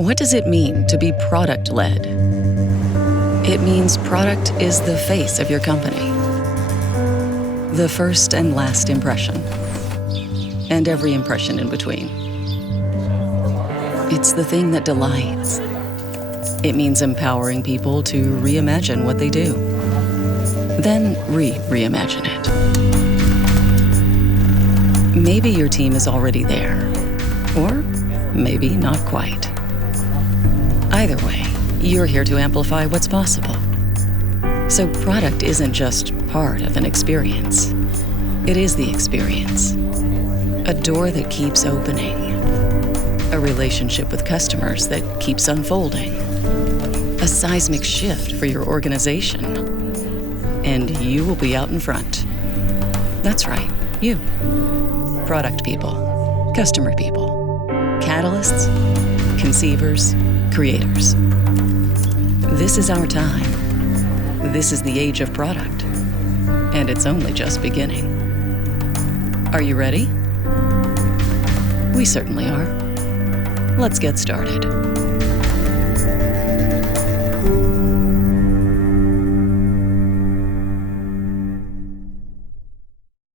What does it mean to be product-led? It means product is the face of your company. The first and last impression. And every impression in between. It's the thing that delights. It means empowering people to reimagine what they do. Then reimagine it. Maybe your team is already there. Or maybe not quite. Either way, you're here to amplify what's possible. So product isn't just part of an experience. It is the experience. A door that keeps opening. A relationship with customers that keeps unfolding. A seismic shift for your organization. And you will be out in front. That's right, you. Product people, customer people, catalysts, conceivers, creators. This is our time. This is the age of product. And it's only just beginning. Are you ready? We certainly are. Let's get started.